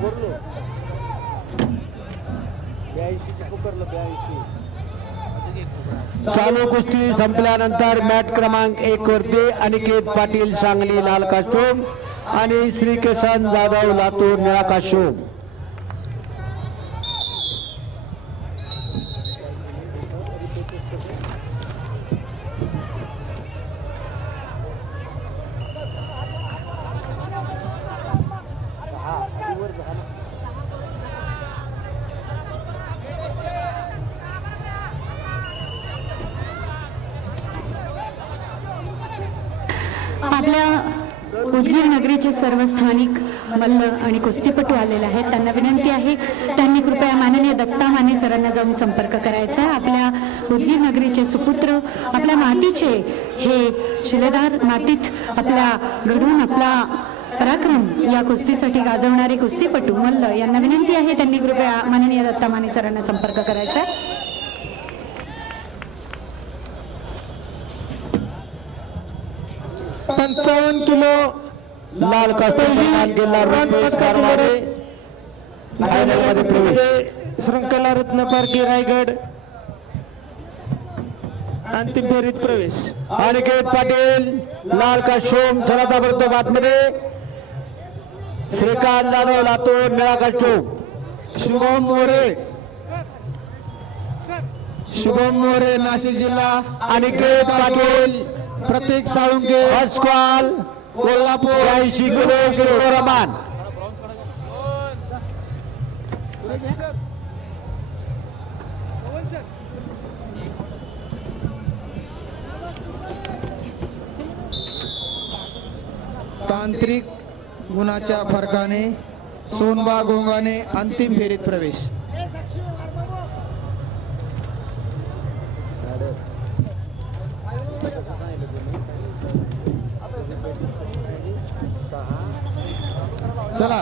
पुकारलो चालू कुस्ती संपल्यानंतर मॅच क्रमांक एक वरती अनिकेत पाटील सांगली लाल काशोम आणि श्रीकिसन जाधव लातूर निळा काशोम आपल्या उदगीर नगरीचे सर्व स्थानिक मल्ल आणि कुस्तीपटू आलेले आहेत. त्यांना विनंती आहे त्यांनी कृपया माननीय दत्ता माने सरांना जाऊन संपर्क करायचा. आहे आपल्या उदगीर नगरीचे सुपुत्र आपल्या मातीचे हे शिलेदार मातीत आपल्या घडून आपला पराक्रम या कुस्तीसाठी गाजवणारे कुस्तीपटू मल्ल यांना विनंती आहे. त्यांनी कृपया माननीय दत्ता माने सरांना संपर्क करायचा. पंचावन्न किलो लाल प्रवेश. श्रृंखला रत्न पारखी रायगड. अंतिम फेरीत प्रवेश. अनिकेत पाटील लाल काशोम चला ताबडतोब आतमध्ये श्रीकांत जाधव लातूर निळा काशोम शुभम मोरे. शुभम मोरे नाशिक जिल्हा. अनिकेत पाटील. प्रतीक साळुंके अस्कॉल कोल्हापूर किलो किलो रमान तांत्रिक गुणाच्या फरकाने सोनबा गोंगाने अंतिम फेरीत प्रवेश. चला.